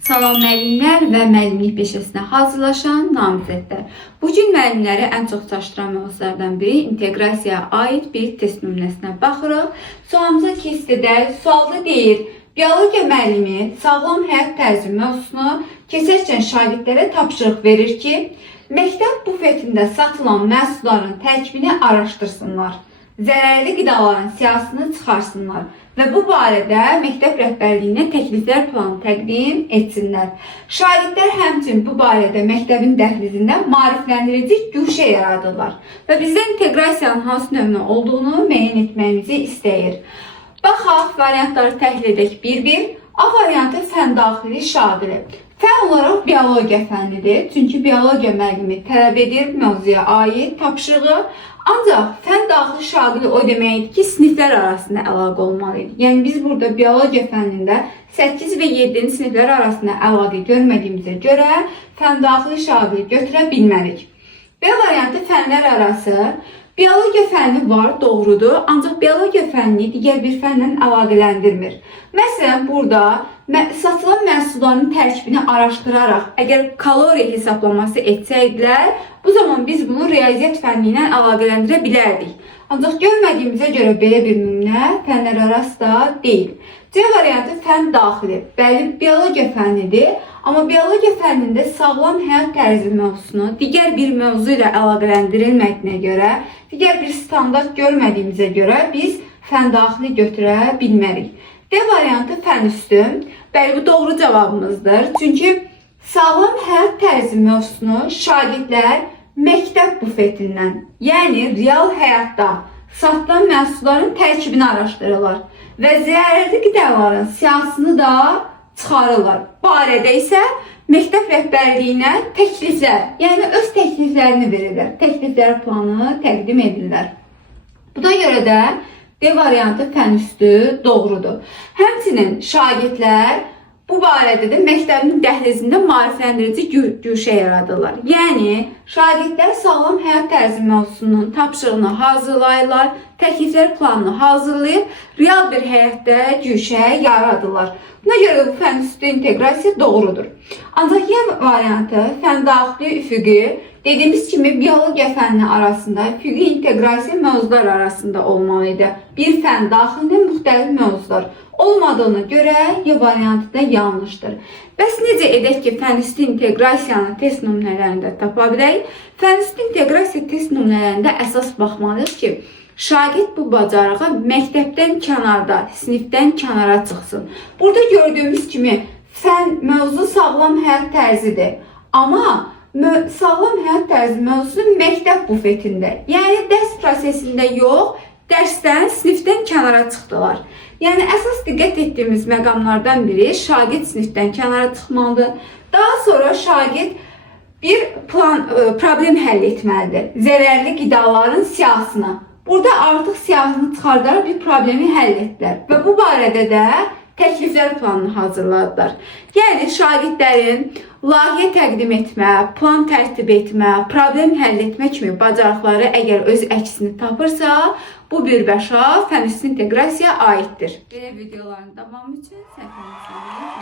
Salam müəllimlər və müəllimlik peşəsinə hazırlaşan namizədlər. Bugün müəllimləri ən çox çaşdıran mövzulardan biri inteqrasiyaya aid bir test nümunəsinə baxırıq. Sualımıza keçid edək. Sualda deyir, biologiya müəllimi sağlam həyat tərzi mövzusunu keçərkən şagirdlərə tapşırıq verir ki, məktəb bufetində satılan məhsulların tərkibini araşdırsınlar, zərərli qidaların siyahısını çıxarsınlar və bu barədə məktəb rəhbərliyinə təkliflər planı təqdim etsinlər. Şagirdlər həmçinin bu barədə məktəbin dəhlizində maarifləndirici güşə yaradırlar və bizdən inteqrasiyanın hansı növünə olduğunu müəyyən etməyimizi istəyir. Baxaq, variantları təhlil edək bir-bir. A variantı fən daxili şagird. Fən olaraq biologiya fənnidir. Çünki biologiya müəllimi tələb edir mövzuya aid tapşırığı. Ancaq fən daxili şagird o deməkdir ki, siniflər arasında əlaqə olmalıdır. Yəni biz burada biologiya fənnində 8 və 7-ci siniflər arasında əlaqə görmədiyimizə görə fən daxili şagird götürə bilmərik. B variantı fənlər arası. Biologiya fənni var, doğrudur. Ancaq biologiya fənni digər bir fənlə əlaqələndirmir. Məsələn, burada satılan məhsulların tərkibini araşdıraraq, əgər kalori hesablaması etsəydilər, bu zaman biz bunu riyaziyyat fənni ilə əlaqələndirə bilərdik. Ancaq görmədiyimizə görə belə bir nümunə fənlər arası da deyil. C variantı fən daxili. Bəli, biologiya fənnidir. Amma biologiya fənnində sağlam həyat tərzi mövzusunu digər bir mövzu ilə əlaqələndirilmədiyinə görə, digər bir standart görmədiyimizə görə biz fən daxili götürə bilmərik. D variantı fən üstü. Bəli, bu doğru cavabımızdır. Çünki sağlam həyat tərzi mövzusunu şagirdlər məktəb bufetindən, yəni real həyatda satılan məhsulların tərkibini araşdırırlar və zərərli qidaların siyahısını da çıxarırlar. Barədə isə məktəb rəhbərliyinə təkliflər, yəni öz təkliflərini verirlər. Təkliflər planı təqdim edirlər. Buna görə də D variantı fən üstü doğrudur. Həmçinin şagirdlər bu barədə də məktəbin dəhlizində maarifləndirici güşə yaradırlar. Yəni, şagirdlər sağlam həyat tərzi mövzusunun tapşırığını hazırlayırlar, təkliflər planını hazırlayıb, real bir həyatda güşə yaradırlar. Buna görə bu fən üstü inteqrasiya doğrudur. Ancaq Y variantı fən daxili üfüqi, dediyimiz kimi biologiya fənni arasında üfüqi inteqrasiya mövzular arasında olmalıydı. Bir fən daxilində müxtəlif mövzular olmadığına görə Y variantı da yanlışdır. Bəs necə edək ki, fən üstü inteqrasiyanı test nümunələrində tapa bilək? Fən üstü inteqrasiya test nümunələrində əsas baxmalıyıq ki, şagird bu bacarığı məktəbdən kənarda, sinifdən kənara çıxsın. Burada gördüyümüz kimi fən mövzu sağlam həyat tərzidir. Amma sağlam həyat tərzi mövzusu məktəb bufetində, yəni dərs prosesində yox, dərsdən, sinifdən kənara çıxdılar. Yəni əsas diqqət etdiyimiz məqamlardan biri şagird sinifdən kənara çıxmalıdır. Daha sonra şagird bir problem həll etməlidir. Zərərli qidaların siyahısını. Burada artıq siyahını çıxardaraq bir problemi həll etdilər və bu barədə də təkliflər planını hazırladılar. Yəni şagirdlərin layihə təqdim etmə, plan tərtib etmə, problem həll etmə kimi bacarıqları əgər öz əksini tapırsa, bu birbaşa fən üstü inteqrasiyaya aiddir. Belə videoların davamı üçün səhifəmizi